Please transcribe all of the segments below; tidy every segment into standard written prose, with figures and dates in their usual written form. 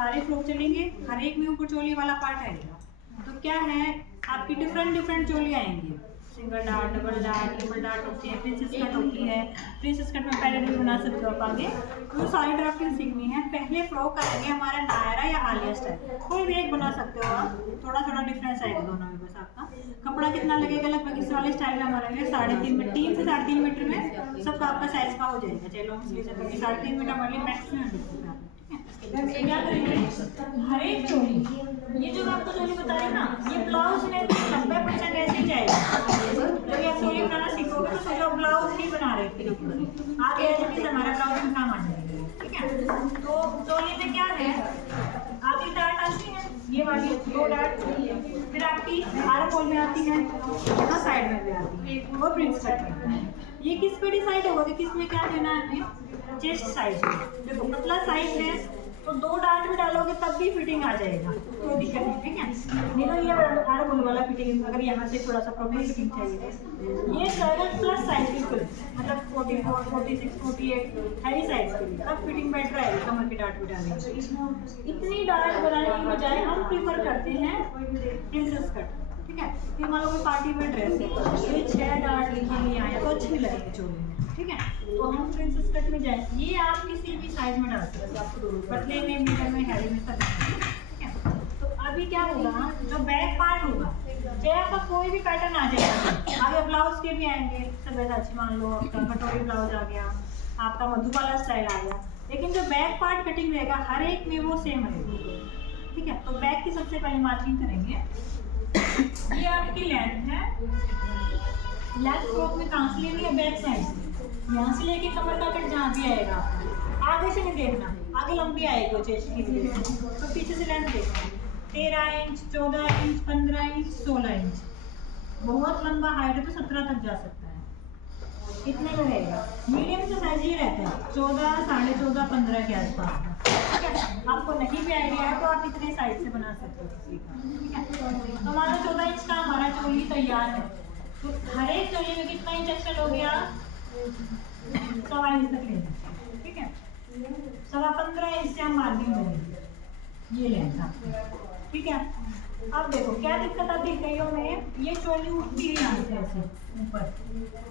सारे फ्रॉक चलेंगे, हर एक में ऊपर चोली वाला पार्ट आएगा। तो क्या है, आपकी डिफरेंट चोली आएंगी, single dart, double dart, triple dart होती है, प्रिंसेस कट होती है। प्रिंसेस कट में पैरेट भी बना सकते हो आप आगे। तो सारी ड्राफ्टिंग सीखनी है। पहले फ्रॉक आएंगे हमारा नायरा या आलिया स्टाइल, कोई भी एक बना सकते हो आप, थोड़ा थोड़ा डिफरेंस आएगा दोनों में। बस आपका कपड़ा कितना लगेगा, लगभग इस वाले स्टाइल में हमारा 3.5 से 3.5 मीटर में सबका आपका साइज का हो जाएगा। चाहे लॉन्ग स्लीव से 3.5 मीटर हमारे लिए मैक्सिमम है। क्या करेंगे, हर एक चोली, ये जो मैं आपको चोली बता रही हूँ ना, ये ब्लाउज में 90% ऐसे ही जाएगा। जब आप चोली बनाना सीखोगे तो सोचो ब्लाउज नहीं बना रहे थे, आगे ऐसे हमारा ब्लाउज में काम आ जाएगा। ठीक है, तो चोली में क्या है, आपकी डार्ट आती है ये वाली 2 डार्ट, फिर आपकी आर्म होल में आती है, यहाँ साइड में भी आती है, वो प्रिंस कट में। ये किस पे डिसाइड होगा कि किस में क्या देना है हमें, चेस्ट साइज। देखो पतला साइज है तो 2 डार्ट भी डालोगे तब भी फिटिंग आ जाएगा, कोई दिक्कत नहीं। ठीक है, नहीं तो ये आर्म होल वाला फिटिंग, अगर यहाँ से थोड़ा सा प्रॉपर फिटिंग चाहिए, ये सर्वल प्लस साइज बिल्कुल, मतलब 44, 46, 48 हैवी साइज के लिए तब फिटिंग बेटर आएगी। कमर की डार्ट भी डालेंगे। इतनी डार्ट बनाने की बजाय हम प्रीफर करते हैं प्रिंसेस कट। ठीक है, फिर मान लो कोई पार्टी में ड्रेस है, ये 6 डार्ट लिखी नहीं आया तो अच्छी नहीं लगेगी चोली में। ठीक है, तो हम प्रिंसेस कट में जाए, ये आप किसी भी साइज में डाल सकते हो, पतले में, मीडियम में, हैवी में, सब। ठीक है, तो अभी क्या होगा, जो बैक पार्ट होगा, चाहे आपका कोई भी पैटर्न आ जाएगा, आगे ब्लाउज के भी आएंगे, सफेद अच्छी मान लो आपका कटोरी ब्लाउज आ गया, आपका मधुबाला स्टाइल आ गया, लेकिन जो बैक पार्ट कटिंग रहेगा हर एक में वो सेम रहेगा। ठीक है, तो बैक की सबसे पहले मार्किंग करेंगे। ये आपकी लेंथ है, लेंथ फ्रॉक में कहाँ से लेनी है, बैक साइड से, यहाँ से लेके कमर का कट जहाँ भी आएगा, आगे से नहीं देखना, आगे लंबी आएगी वो चेस्ट की लिए, तो पीछे से लेंथ देखना, 13 इंच, 14 इंच, 15 इंच, 16 इंच। बहुत लंबा हाइट है तो 17 तक जा सकता है, इतने में रहेगा। मीडियम से साइज ही रहता है 14, 14.5, 15 के आसपास। आपको नहीं भी आइडिया है तो आप इतने साइज से बना सकते हो किसी का। ठीक है, तो हमारा 14 इंच का हमारा चोली तैयार है। तो हर एक चोली में कितना इंच एक्स्ट्रा हो गया, 1.25 इंच तक लेना। ठीक है, 15.25 इंच से हम मार्जिन करेंगे, ये लेंथ आपकी। ठीक है, अब देखो क्या दिक्कत आती है कईयों में, ये चोली उठती है यहाँ से ऐसे ऊपर।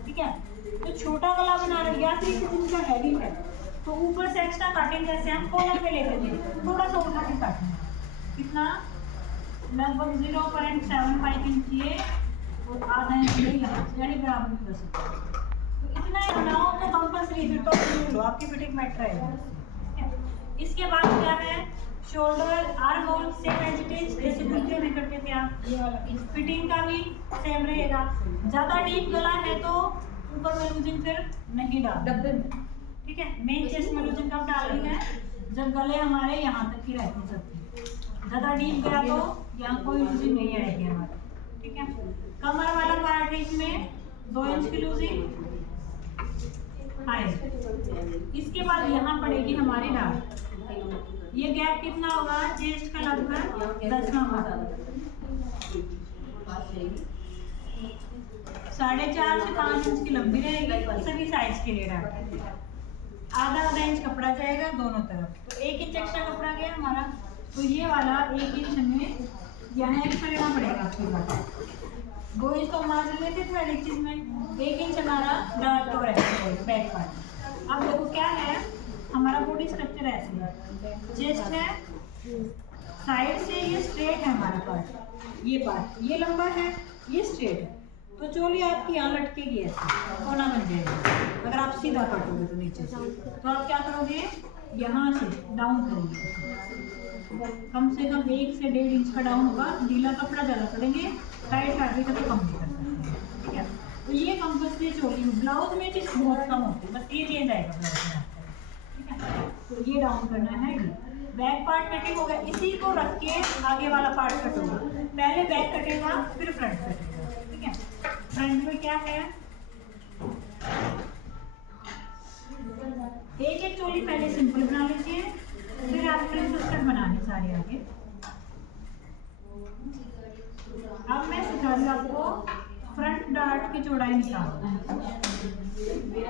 ठीक है, तो छोटा गला बना रही है, फिर किसी का हैवी है तो ऊपर से एक्स्ट्रा काटेंगे, जैसे हम कॉलर पे लेते थे, थोड़ा सा उठा के काटना। कितना, लगभग 0.75 इंच ये और आधा इंच ये यहाँ से, यानी बराबर भी कर सकते हो। तो इतना ही बनाओ तो कंपल्सरी, फिर तो लो आपकी फिटिंग मैटर रहेगा। इसके बाद क्या है, shoulder, arm hole same as it is, जैसे कुर्ते में करते थे आप, ये वाला फिटिंग का भी सेम रहेगा। ज़्यादा डीप गला है तो ऊपर में लूजिंग फिर नहीं डाल डब्बे में। ठीक है, मेन चेस्ट में लूजिंग कब डालनी है, जब गले हमारे यहाँ तक ही रहते सकते, ज़्यादा डीप गया तो यहाँ कोई लूजिंग नहीं आएगी हमारे। ठीक है, कमर वाला पार्ट है, इसमें 2 इंच की लूजिंग आएगी। इसके बाद यहाँ पड़ेगी हमारी डार्ट, ये गैप कितना होगा, चेस्ट का लगभग 10वां होगा, 4.5 से 5 इंच की लंबी रहेगी सभी साइज के लिए डार्ट। आधा इंच कपड़ा जाएगा दोनों तरफ, तो 1 इंच एक्स्ट्रा कपड़ा गया हमारा, तो ये वाला 1 इंच में यहाँ एक्स्ट्रा लेना पड़ेगा आपके पास। 2 इंच तो मार्जिन लेते थे हर एक चीज में, 1 इंच हमारा डार्ट और बैक पार्ट। अब देखो क्या है, हमारा बॉडी स्ट्रक्चर ऐसे है, चेस्ट है, साइड से ये स्ट्रेट है हमारा पार्ट, ये पार्ट ये लंबा है, ये स्ट्रेट है, तो चोली आपकी यहाँ लटकेगी ऐसे, कोना बन जाएगा। अगर आप सीधा काटोगे तो नीचे से, तो आप क्या करोगे, यहाँ से डाउन करेंगे, कम से कम 1 से 1.5 इंच का डाउन होगा। ढीला कपड़ा ज़्यादा करेंगे, टाइट फैब्रिक का तो कम नहीं कर सकते। ठीक है, तो ये कंपल्सरी चोली में, ब्लाउज में चीज़ बहुत कम होती है, बस ये चेंज आएगा ब्लाउज में। ठीक है, तो ये डाउन करना है, बैक पार्ट कटिंग होगा, इसी को रख के आगे वाला पार्ट कट होगा, पहले बैक कटेगा फिर फ्रंट कटेगा। ठीक है, फ्रंट में क्या है, एक चोली पहले सिंपल बना लीजिए, फिर आप प्रिंसेस कट बनाने सारे आगे। अब मैं सिखा रही हूँ आपको फ्रंट डार्ट की चौड़ाई निकालना।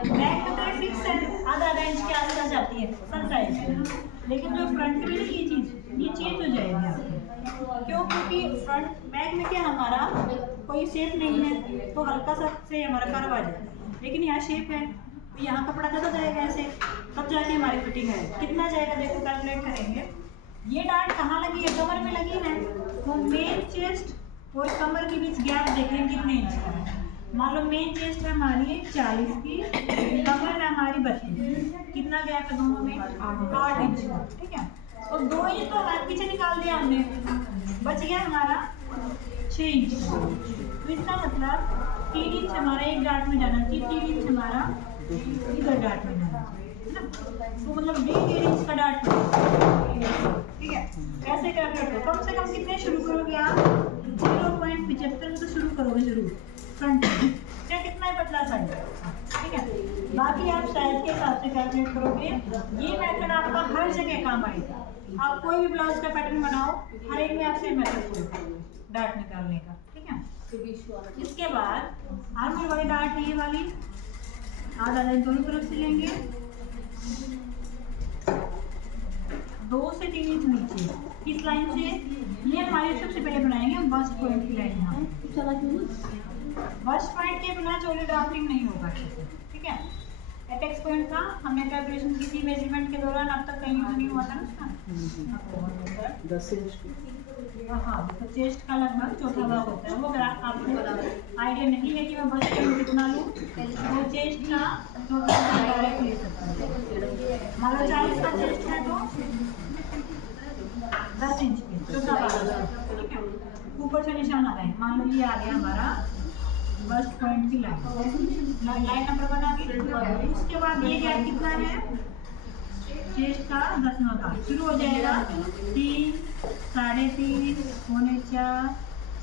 बैक तो फिक्स है, आधा इंच के आसपास जाती है सन साइज, लेकिन जो फ्रंट में ये चीज ये चेंज हो जाएगी आपकी। क्यों? क्योंकि फ्रंट बैक में क्या हमारा कोई शेप नहीं है, तो हल्का सा से हमारा कर्व आ जाता है, लेकिन यहाँ शेप है तो यहाँ कपड़ा ज़्यादा जाएगा ऐसे, तब जाके हमारी फिटिंग है। कितना जाएगा देखो, कैलकुलेट करेंगे। ये डार्ट कहाँ लगी है? कमर में लगी है, तो मेन चेस्ट और कमर के बीच गैप देखें कितने इंच का है। मान लो मेन चेस्ट है हमारी 40 की, कमर है हमारी 32, कितना गैप है दोनों में? 8 इंच का। ठीक है, और 2 इंच तो हमारे पीछे निकाल दिया हमने, बच गया हमारा 6 इंच। तो इसका मतलब 3 इंच हमारा एक डार्ट में जाना चाहिए, 3 इंच हमारा इधर डार्ट में जाना चाहिए ना। तो मतलब 1.5 इंच का डार्ट। ठीक है, कैसे कैलकुलेट करो? कम से कम कितने शुरू करोगे आप? 0.75 से शुरू करोगे जरूर फ्रंट में, क्या कितना है पतला साइज। ठीक है, बाकी आप साइज के हिसाब से कैलकुलेट करोगे। ये मेथड आपका हर जगह काम आएगा। आप कोई भी ब्लाउज का पैटर्न बनाओ, हर एक में आपसे मेथड डार्ट निकालने का। ठीक है, इसके बाद आर्म वाली डार्ट है ये वाली, आधा दोनों तरफ से लेंगे, 2 से 3 इंच नीचे इस लाइन से। ये हमारी सबसे पहले बनाएंगे हम बस्ट पॉइंट की लाइन। यहाँ बस्ट पॉइंट के बिना चोली ड्राफ्टिंग नहीं होगा। ठीक है, एपेक्स पॉइंट का हमने कैलकुलेशन की थी मेजरमेंट के दौरान, अब तक कहीं यूज नहीं हुआ था ना उसका 10 इंच। हाँ, तो चेस्ट का लगभग चौथा भाग होता है वो। अगर आपको आइडिया नहीं है कि मैं बस्ट पॉइंट कितना लूँ, तो चेस्ट का चौथा भाग डायरेक्ट ले सकता है। मान लो 40 का चेस्ट है तो 10 इंच की चौथा भाग। ठीक है, ऊपर से निशान आ गए। मान लो ये आ गया हमारा बस्ट पॉइंट की लाइन नंबर बना के। उसके बाद ये गैप कितना है? चेस्ट का 10वां भाग शुरू हो जाएगा 3, 3.5, 3.25,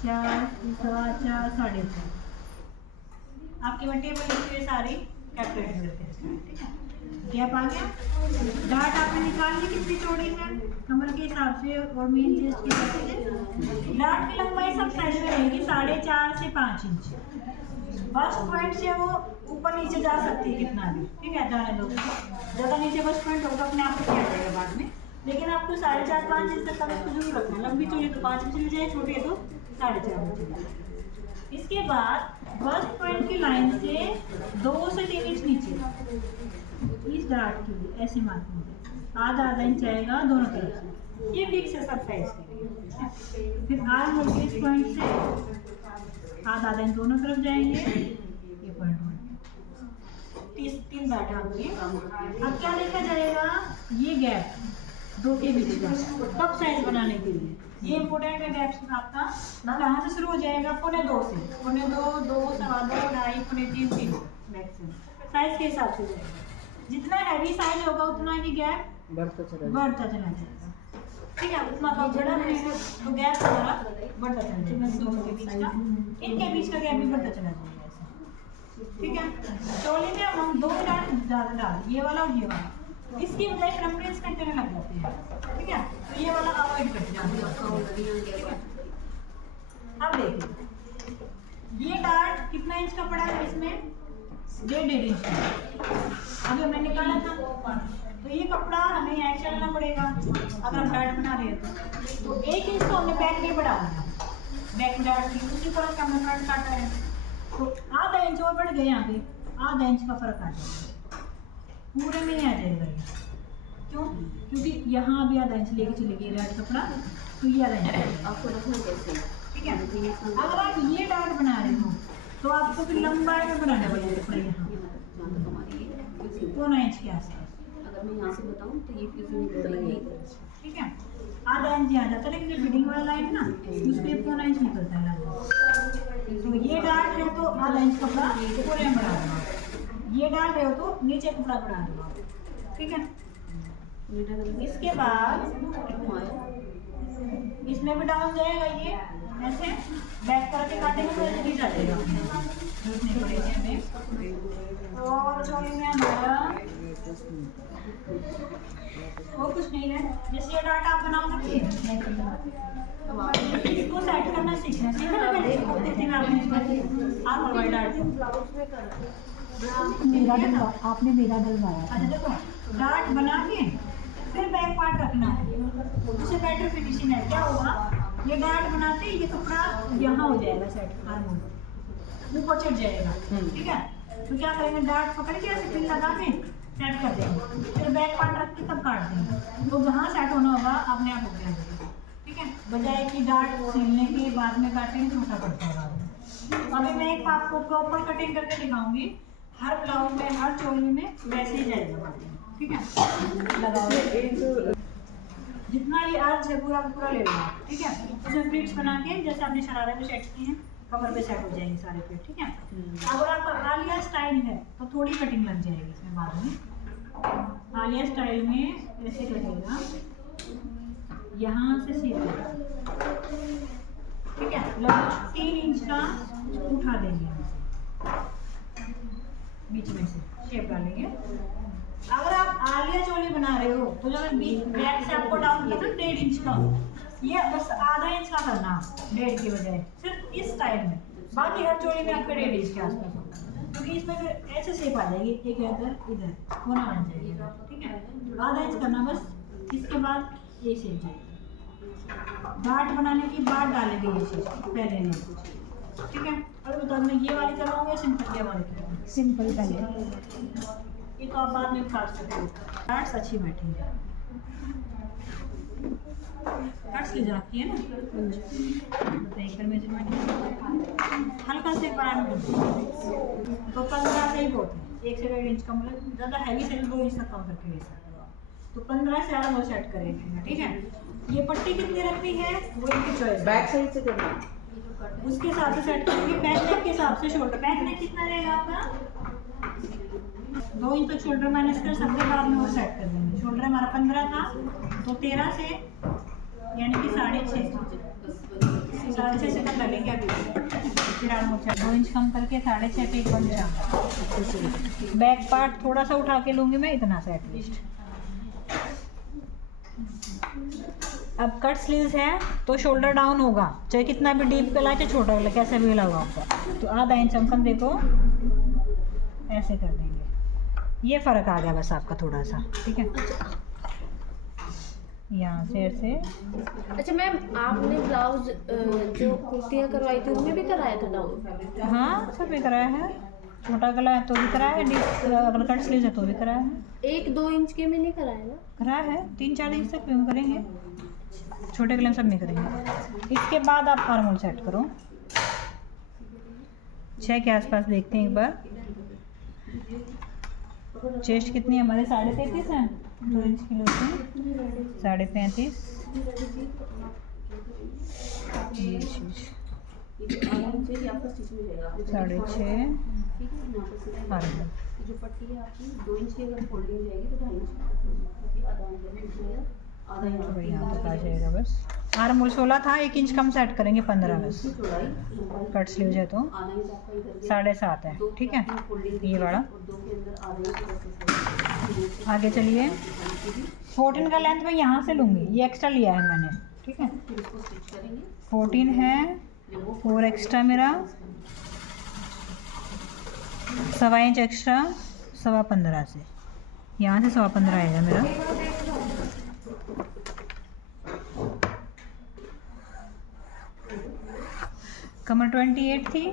4, 4, 4.5। आपके में टेबल सारी कैलकुलेट करते हैं। ठीक है, गैप आ गया। डार्ट आपने निकाल ली कितनी चौड़ी है कमर के हिसाब से और मेन चेस्ट के हिसाब से। डार्ट की लंबाई सब साइज में रहेगी 4.5 से 5 इंच। बस्ट पॉइंट से वो ऊपर नीचे जा सकती है कितना भी। ठीक है, जाने दो, ज़्यादा नीचे बस्ट पॉइंट होगा अपने आप को किया जाएगा बाद में, लेकिन आपको 4.5-5 इंच तक का इसको जरूर रखना है। लंबी चोली तो 5 इंच ले जाए, छोटी है तो 4.5 इंच। इसके बाद बस्ट पॉइंट की लाइन से 2 से 3 इंच नीचे इस डार्ट के लिए ऐसे मार्किंग आधा इंच आएगा दोनों तरफ से। ये फिक्स है सब साइज के लिए। फिर आर्म और बेस पॉइंट से आधा इंच दोनों तरफ जाएंगे। ये पॉइंट 3 डार्ट होंगे। अब क्या देखा जाएगा? ये गैप 2 के बीच का टॉप साइज बनाने के लिए ये इम्पोर्टेंट है। गैप आपका कहाँ से शुरू हो जाएगा? 1.25 से 1.25, 2, 2.25, 2.5, 3, 3 मैक्सिमम साइज के हिसाब से जाएगा। जितना हैवी साइज होगा उतना ही गैप बढ़ता चला जाएगा। ठीक है, उतना का बड़ा रहेगा तो गैप हमारा बढ़ता चला जाएगा। दोनों के बीच का, इनके बीच का गैप भी बढ़ता चला जाएगा ऐसा। ठीक है, चोली में हम 2 डार्ट ज़्यादा डाल, ये वाला और ये वाला, इसकी बजाय प्रेफरेंस कंटेनर लग जाते हैं। ठीक है, तो ये वाला अवॉइड करते जाते हैं। अब देखिए ये डार्ट कितना इंच का पड़ा है? इसमें 1.5 इंच का अभी हमने निकाला था। तो ये कपड़ा हमें यहाँ चलना पड़ेगा अगर हम डार्ट बना रहे हैं तो 1 इंच तो हमने बैक नहीं बढ़ा दिया, बैक डार्ट की उसी पर हमने फ्रंट काटा है तो आधा इंच और बढ़ गया। यहाँ पे आधा इंच का फर्क आ जाएगा, पूरे में ही आ जाएगा ये। क्यों? क्योंकि यहाँ भी आधा इंच लेके चले गए डार्ट कपड़ा, तो ये आधा इंच आपको रखना कैसे। ठीक है, अगर आप ये डार्ट बना रहे हो तो आपको फिर लंबाई में बनाना पड़ेगा कपड़ा यहाँ 1.25 इंच के आसपास। अगर मैं यहाँ से बताऊँ तो ये फ्यूजन निकलेगी। ठीक है, आधा इंच आ जाता है, लेकिन जो फिटिंग वाला लाइन ना उस पर 1.25 इंच निकलता है। तो ये डार्ट है तो आधा इंच कपड़ा पूरे में बढ़ा दो, ये डार्ट है तो नीचे कपड़ा बढ़ा दो। ठीक है, इसके बाद इसमें भी डाउन जाएगा ये ऐसे बैक करके काटेंगे तो ऐसे भी जाएगा, जरूरत नहीं पड़ेगी हमें। और चोली में हमारा वो कुछ नहीं है, जैसे ये डाटा आप बनाओ ना इसको सेट करना सीखना आपने मेरा डलवाया। अच्छा देखो, डार्ट बना के फिर बैक पार्ट रखना है, उसे पैटर्न फिनिशिंग है। क्या होगा, ये डार्ट बनाते ये कपड़ा यहाँ हो जाएगा सेट, आर्म ऊपर चढ़ जाएगा, ठीक है। तो क्या करेंगे, डार्ट पकड़ के ऐसे पिन लगा के सेट कर देंगे, फिर बैक पार्ट रख के तब काट देंगे। तो जहाँ सेट होना होगा अपने आप हो जाएगा, ठीक है। बजाय कि डार्ट सिलने के बाद में काटेंगे छोटा पड़ता है बाद में। अभी मैं एक आपको प्रॉपर कटिंग करके दिखाऊंगी, हर ब्लाउज में हर चोली में वैसे ही जाएगा, ठीक है। लगाओ जितना ये अर्ज है पूरा पूरा ले लो आप, ठीक है। उसमें प्लीट्स बना के जैसे आपने शरारे में सेट किए हैं कमर पे सेट हो जाएंगे सारे प्लीट, ठीक है। अगर आपका आलिया स्टाइल है तो थोड़ी कटिंग लग जाएगी इसमें बाद में। आलिया स्टाइल में ऐसे कटेगा, यहाँ से सीधा, ठीक है। लगभग 3 इंच का उठा देंगे यहाँ से, बीच में से शेप डालेंगे। अगर आप आलिया चोली बना रहे हो तो जो बैक से आपको डाउन करना 1.5 इंच का, ये बस आधा इंच का करना, 1.5 की बजाय सिर्फ इस स्टाइल में। बाकी हर चोली में आपके 1.5 इंच के आसपास होगा, क्योंकि इसमें फिर ऐसे शेप आ जाएगी, एक इधर होना बन जाएगा, ठीक है। आधा इंच करना बस, इसके बाद ये शेप जाएगा। डार्ट बनाने के बाद डालेंगे ये शेप पहले नहीं, ठीक है। और बता मैं ये वाली कराऊंगी सिंपल, ये वाली कराऊंगी सिंपल पहले, ये तो आप बाद में काट सकते हो। डार्ट्स अच्छी बैठेंगे, कट्स ले जाती है ना, हल्का से बड़ा तो 15 से ही बहुत है, 1 से 1.5 इंच का, मतलब ज़्यादा हैवी से 2 इंच तक कम करके ले सकते हो आप। तो 15 से आराम से सेट करेंगे, ठीक है। ये पट्टी कितनी रखनी है वो इनकी चॉइस, बैक साइड से करना उसके हिसाब से सेट करेंगे। बैक नेक के हिसाब से शोल्डर, बैक नेक कितना रहेगा आपका 2 इंच तक शोल्डर माइनस कर सकते हैं, बाद में वो सेट कर देंगे। शोल्डर हमारा 15 था तो 13 से यानी कि 6.5 से कम डालेंगे अभी, फिर आराम से 2 इंच कम करके 6.5 पे एक बन जाएगा। बैक पार्ट थोड़ा सा उठा के लूँगी मैं, इतना सा एटलीस्ट। अब कट स्लीव्स है तो शोल्डर डाउन होगा, चाहे कितना भी डीप गला चाहे छोटा गला कैसे भी लगा होगा, तो आधा इंच हम देखो ऐसे कर देंगे। ये फ़र्क आ गया बस आपका थोड़ा सा, ठीक है। यहाँ से ऐसे। अच्छा मैम, आपने ब्लाउज जो कुर्तियाँ करवाई थी उनमें भी कराया था डाउन? हाँ सब भी कराया है, छोटा गला है तो भी कराया है, डीप अगर कट स्लीव्स है तो भी कराया है। 1-2 इंच के में नहीं कराया ना? कराया है, 3-4 इंच तक भी हम करेंगे, छोटे गले में सब नहीं करेंगे। इसके बाद आप आर्म होल सेट करो, 6 के आसपास देखते हैं एक बार। चेस्ट कितनी है हमारे 33.5 है, 2 इंच की लेते हैं 35.5, 6.5 आर्म। जो पट्टी है आपकी 2 इंच की अगर फोल्डिंग जाएगी तो 2.5 इंच, आधा इंच यहाँ तक आ जाएगा बस। आर्म होल 16 था, 1 इंच कम सेट करेंगे 15 बस। कट स्लीव है तो 7.5 है, ठीक है। ये वाला आगे चलिए, 14 का लेंथ मैं यहाँ से लूँगी, ये एक्स्ट्रा लिया है मैंने, ठीक है। 14 है, 4 एक्स्ट्रा मेरा, 1.25 इंच एक्स्ट्रा, 15.25 से यहाँ से 15.25 आएगा मेरा। कमर 28 थी,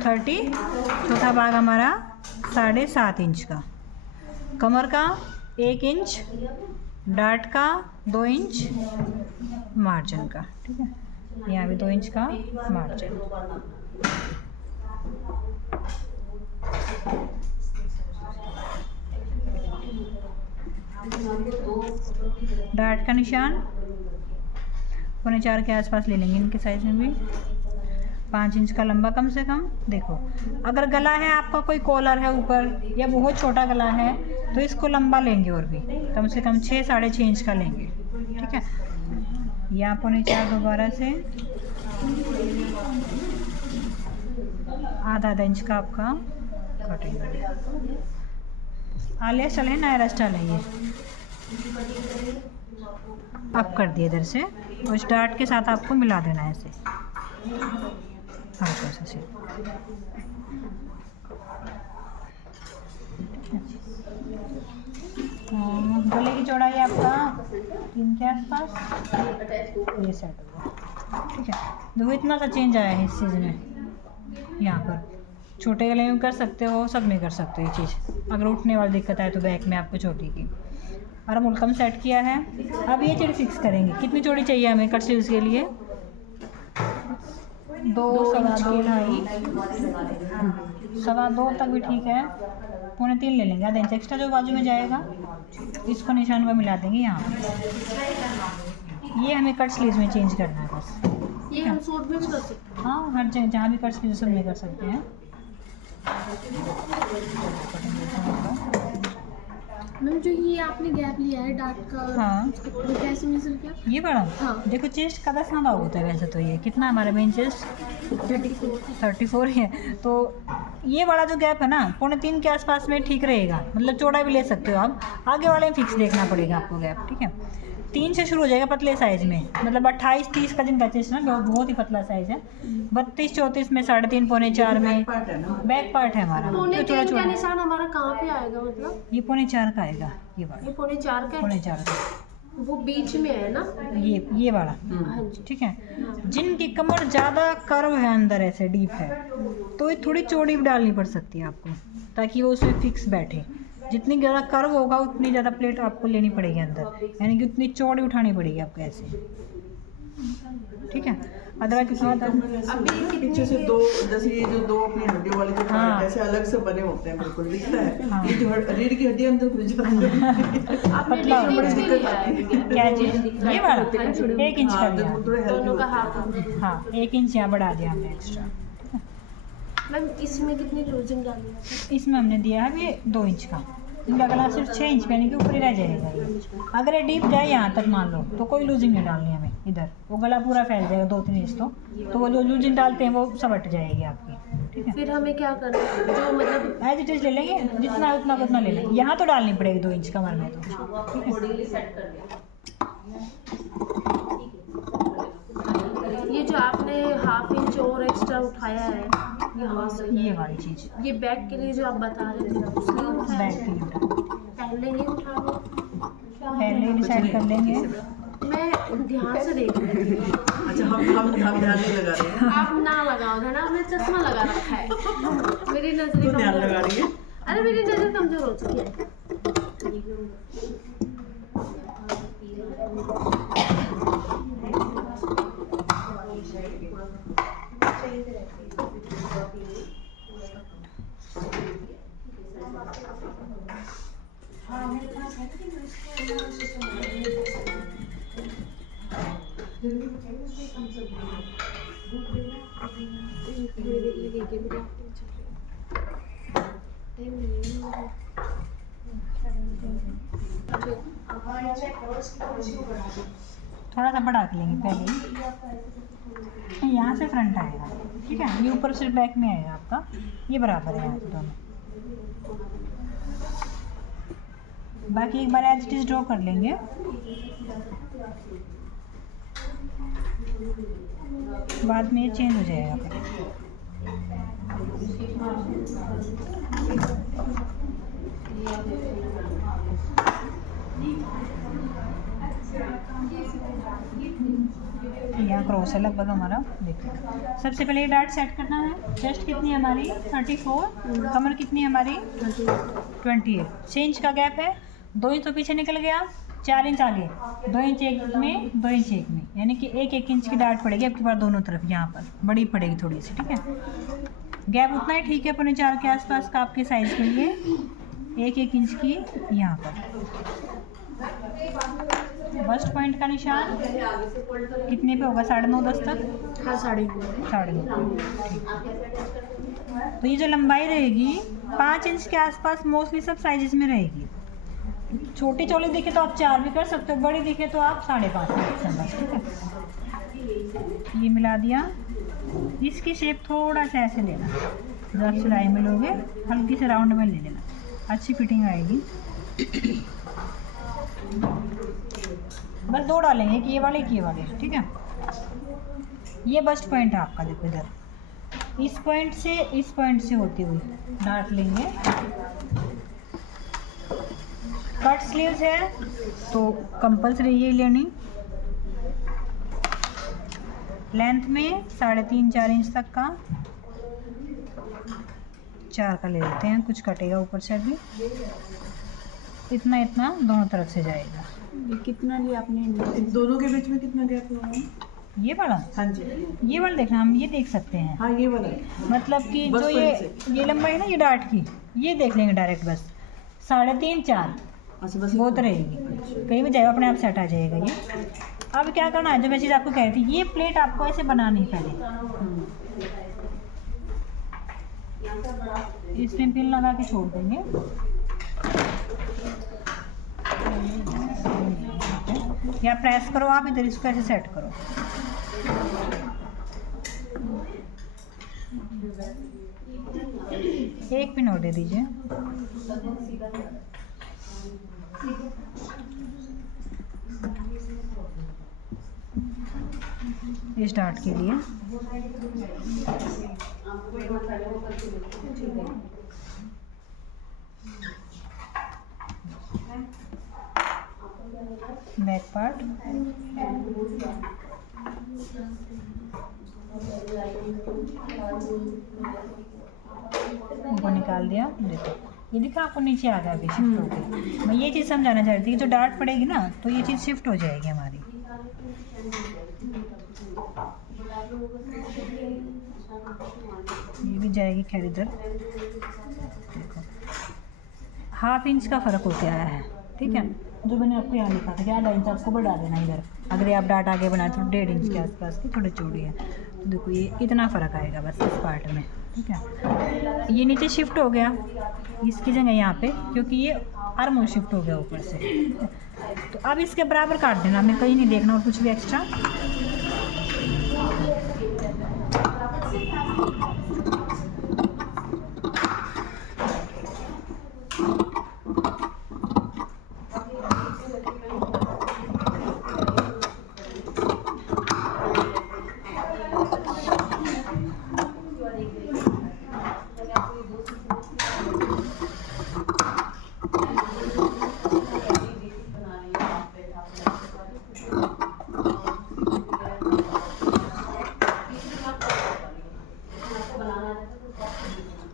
30, चौथा भाग हमारा 7.5 इंच का, कमर का 1 इंच, डार्ट का 2 इंच, मार्जिन का, ठीक है। यहाँ भी 2 इंच का मार्जिन। डार्ट का निशान 4.25 के आसपास ले लेंगे, इनके साइज में भी 5 इंच का लंबा कम से कम। देखो अगर गला है आपका, कोई कॉलर है ऊपर या बहुत छोटा गला है तो इसको लंबा लेंगे और भी कम से कम 6-6.5 इंच का लेंगे, ठीक है। यहाँ 4.25 दोबारा से आधा इंच का आपका कटिंग। आलिया स्टाइल है, नायरा स्टाइल है ये। अब कर दिए इधर से, उस डार्ट के साथ आपको मिला देना है ऐसे हल्का सा से। गले की चौड़ाई आपका 3 के आसपास, ये सेट होगा। ठीक है, देखो इतना सा चेंज आया है इस चीज़ में। यहाँ पर छोटे गले में कर सकते हो, सब में कर सकते हो ये चीज़। अगर उठने वाली दिक्कत आए तो बैक में आपको चोटी की। और हम उल्कम सेट किया है। अब ये चीज़ फिक्स करेंगे, कितनी चौड़ी चाहिए हमें कट स्लीव्स के लिए? 2 सवा 2 ढाई 2.25 तक भी ठीक है। 2.25 ले लेंगे, आधा इंच एक्स्ट्रा जो बाजू में जाएगा इसको निशान पर मिला देंगे यहाँ। ये हमें कट स्लीव्स में चेंज करना है बस। ये हम सूट में भी कर सकते हैं। हाँ, हर जगह जहाँ भी कट स्लीव्स सब में कर सकते हैं। मैम जो ये आपने गैप लिया है डार्ट का, हाँ, वो कैसे मेजर किया? ये बड़ा। हाँ। देखो चेस्ट का 10 नामा होता है वैसे तो। ये कितना हमारा मेन चेस्ट 34 है। तो ये वाला जो गैप है ना 2.25 के आसपास में ठीक रहेगा। मतलब चौड़ा भी ले सकते हो आप, आगे वाले में फिक्स देखना पड़ेगा आपको गैप। ठीक है, 3 से शुरू हो जाएगा पतले साइज़ में। मतलब 28-30 का जिनका चेस्ट ना बहुत ही पतला साइज़ है। 32-34 में 3.5 पौने 4 में बैक पार्ट है हमारा। पौने तो 3 का निशान हमारा कहाँ पे आएगा? मतलब ये 3.25 का आएगा। ये वाला ये 4.25 का है, 3.25 का, वो बीच में है ना? ये वाला। हाँ जी। ठीक है, जिनकी कमर ज़्यादा कर्व है, अंदर ऐसे डीप है, तो ये थोड़ी चौड़ी भी डालनी पड़ सकती है आपको, ताकि वो उसमें फिक्स बैठे। जितनी ज़्यादा कर्व होगा उतनी ज़्यादा प्लेट आपको लेनी पड़ेगी अंदर, यानी कि उतनी चौड़ी उठानी पड़ेगी आपको ऐसे। ठीक है, अदरक कितना होता है? पीछे से 2, जैसे ये जो 2 अपनी हड्डियों वाले जो हाँ। पार्ट ऐसे अलग से बने होते हैं, बिल्कुल दिखता है। हाँ। ये जो रीढ़ की हड्डी अंदर घुस जाती है। आपने पतला हो डिफरेंस गया। भी लिया है क्या चीज़? ये वाला 1 इंच का हाँ, लिया। तो थोड़े दोनों का हेल्दी हाफ। हाँ, 1 इंच यहाँ बढ़ा दिया हमने एक्स्ट्रा। मैम इसमें कितनी लूजिंग डाली है? इसमें हमने दिया है ये 2 इंच का। इनका गला सिर्फ 6 इंच पे, यानी कि ऊपर ही रह जाएगा ये। अगर ये डीप जाए यहाँ तक मान लो तो कोई लूजिंग नहीं डालनी हमें इधर, वो गला पूरा फैल जाएगा 2-3 इंच। तो वो जो लूजिंग डालते हैं वो सब हट जाएगी आपकी। ठीक है, फिर हमें क्या करना है? जो मतलब एज इट इज ले लेंगे, जितना उतना ले लेंगे। यहाँ तो डालनी पड़ेगी 2 इंच कमर में तो। ठीक है, ये जो आपने हाफ इंच और एक्स्ट्रा उठाया है यहाँ से, ये वाली चीज़ ये बैक के लिए जो आप बता रहे थे उसके लिए उठाया बैक है? के लिए पहले ही उठा लो। पहले डिसाइड कर लेंगे। मैं ध्यान से देख रही हूँ। अच्छा, हम ध्यान नहीं लगा रहे हैं। आप ना लगाओ है ना, मैं चश्मा लगा रखा है। मेरी नजर तो ध्यान लगा रही है। अरे मेरी नजर कमजोर हो चुकी है। थोड़ा सा बढ़ा के लेंगे पहले ही। यहाँ से फ्रंट आएगा। ठीक है, ये ऊपर से बैक में आएगा आपका, ये बराबर है यहाँ से दोनों। बाकी एक बार एज इट इज ड्रॉ कर लेंगे। बाद में ये चेंज हो जाएगा फिर। यहाँ क्रॉस है लगभग हमारा। देखो सबसे पहले ये डार्ट सेट करना है। चेस्ट कितनी है हमारी 34, कमर कितनी है हमारी 28। 6 इंच का गैप है, 2 इंच तो पीछे निकल गया, 4 इंच आगे, 2 इंच एक में, 2 इंच एक में, यानी कि 1-1 इंच की डार्ट पड़ेगी आपके पास दोनों तरफ। यहाँ पर बड़ी पड़ेगी थोड़ी सी। ठीक है, गैप उतना ही ठीक है 4.25 के आसपास का आपके साइज़ के लिए। 1-1 इंच की यहाँ पर। बस्ट पॉइंट का निशान कितने पे होगा? 9.5-10 तक। हाँ 9.5। 9.5। तो ये जो लंबाई रहेगी 5 इंच के आसपास मोस्टली सब साइजेस में रहेगी। छोटी चोली दिखे तो आप 4 भी कर सकते हो, बड़ी दिखे तो आप 5.5 बस। ठीक है, ये मिला दिया। इसकी शेप थोड़ा सा ऐसे लेना, जब सिलाई में लोगे हल्की से राउंड में ले लेना, अच्छी फिटिंग आएगी। बस 2 डालेंगे, एक ये वाले एक ये वाले। ठीक है, ये बस्ट पॉइंट है आपका। देखो इधर इस पॉइंट से होती हुई डार्ट लेंगे। कट स्लीव्स है तो कंपल्सरी ये लेनी। लेंथ में 3.5-4 इंच तक का 4 का ले लेते हैं, कुछ कटेगा ऊपर से भी। इतना इतना दोनों तरफ से जाएगा। ये कितना लिया आपने? इन दोनों के बीच में कितना गैप हुआ है? ये वाला, हाँ जी, ये वाला देखना, हम ये देख सकते हैं। हाँ ये वाला मतलब कि बस जो वहीं ये लंबाई है ना ये डार्ट की, ये देख लेंगे डायरेक्ट बस 3.5-4 अच्छा बस वो तो रहेगी, कहीं भी जाएगा अपने आप सेट आ जाएगा ये। अब क्या करना है, जो मैं चीज़ आपको कह रही थी, ये प्लेट आपको ऐसे बनानी है पहले। इसमें पिन लगा के छोड़ देंगे। या प्रेस करो आप इधर, इसको ऐसे सेट करो। एक पिन और दे दीजिए। इस डार्ट के लिए बैक पार्ट ऊपर निकाल दिया। देखो ये दिखा आपको नीचे आ गया, अभी शिफ्ट हो गई। मैं ये चीज़ समझाना चाहती थी, जो डार्ट पड़ेगी ना तो ये चीज़ शिफ्ट हो जाएगी हमारी। ये भी जाएगी खैर इधर। देखो 1/2 इंच का फ़र्क हो गया है, ठीक है। जो मैंने आपको यहाँ लिखा था कि आधा इंच आपको बढ़ा देना इधर, अगर ये आप डार्ट आगे बनाए तो 1.5 इंच के आसपास की थोड़ी चौड़ी है। तो देखो ये इतना फ़र्क आएगा बस इस पार्ट में, ठीक है। ये नीचे शिफ्ट हो गया इसकी जगह यहाँ पे, क्योंकि ये आर्म शिफ्ट हो गया ऊपर से। तो अब इसके बराबर काट देना, हमें कहीं नहीं देखना और कुछ भी एक्स्ट्रा।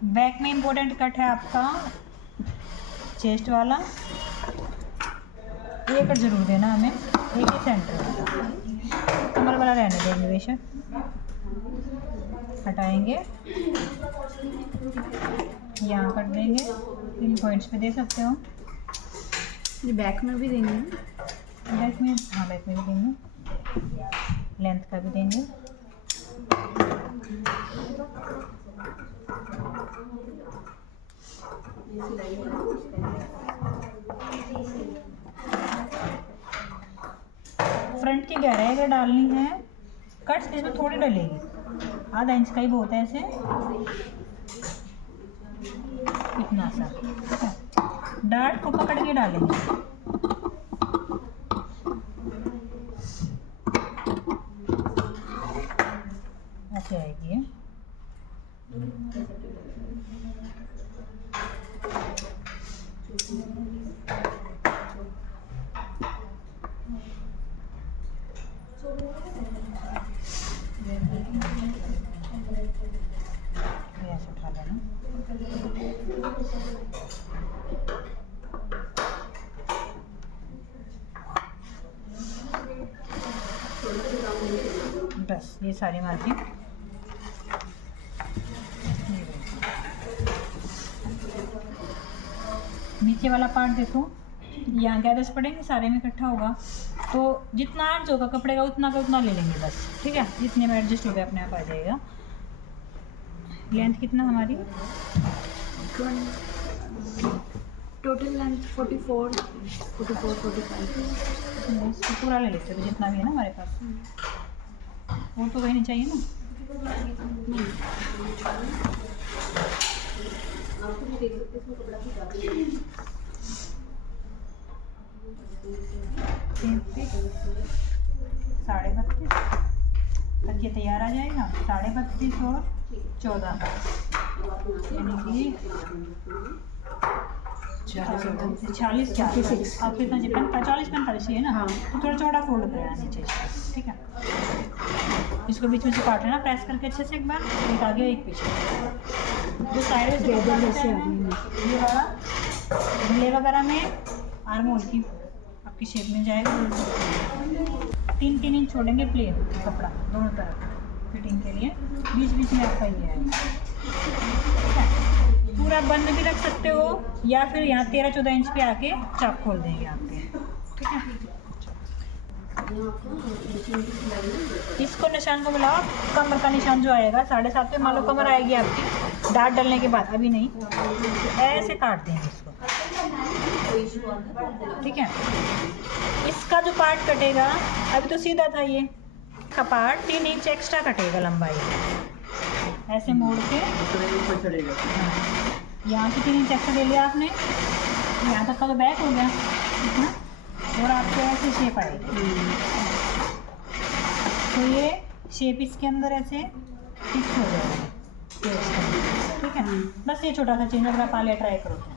बैक में इम्पोर्टेंट कट है आपका चेस्ट वाला, ये कट जरूर देना हमें, एक ही सेंटर वाला। कमर वाला रहने देंगे बेशक, हटाएंगे यहाँ कट देंगे। इन पॉइंट्स पे दे सकते हो। ये बैक में भी देंगे? बैक में, हाँ बैक में भी देंगे, लेंथ का भी देंगे। फ्रंट की गहराई अगर डालनी है, कट्स इसमें थोड़ी डलेगी, आधा इंच का ही बहुत है ऐसे, इतना सा, ठीक है। डार्ट को पकड़ के डालेंगे, ऐसे आएगी। ऐसे उठा लेना। बस ये सारी मार्किंग नीचे वाला पार्ट देखो, यहाँ गैदर्स पड़ेंगे सारे में इकट्ठा होगा, तो जितना अर्ज होगा कपड़े का उतना का उतना ले लेंगे बस, ठीक है। जितने में एडजस्ट हो गया अपने आप आ जाएगा। लेंथ कितना हमारी? Total length 44, 45। इसको पूरा ले लेते हो जितना भी है ना हमारे पास, वो तो कहीं नहीं चाहिए ना। आपको भी देख सकते हैं, इसमें कपड़ा की जाती है। 32.5 तक ये तैयार आ जाएगा। 32.5 और 14 यानी कि 46 आपको इतना जी 40-45 चाहिए ना, तो थोड़ा चौड़ा फोल्ड करना नीचे, ठीक है। इसको बीच में से काट लेना प्रेस करके अच्छे से एक बार, एक आगे एक पीछे, जो साइड में से ये वाला गले वगैरह में आर्म होल की आपकी शेप में जाएगा। 3-3 इंच छोड़ेंगे प्लेन कपड़ा दोनों तरफ फिटिंग के लिए, बीच बीच में आपका ये है, ठीक है। पूरा बंद भी रख सकते हो या फिर यहाँ 13-14 इंच पे आके चाप खोल देंगे आपके, ठीक है। इसको निशान को मिलाओ, कमर का निशान जो आएगा 7.5 पे मान लो कमर आएगी आपकी डार्ट डालने के बाद, अभी नहीं, ऐसे काट देंगे इसको, ठीक है। इसका जो पार्ट कटेगा, अभी तो सीधा था ये का पार्ट 3 इंच एक्स्ट्रा कटेगा लंबाई, ऐसे मोड़ के यहाँ से 3 इंच एक्स्ट्रा ले लिया आपने, यहाँ तक का तो बैक हो गया इतना, और आपको ऐसे शेप आएगी, तो ये शेप इसके अंदर ऐसे फिक्स हो जाएगी, ठीक है। बस ये छोटा सा चेंज अगर आप आलिया ट्राई करो तो।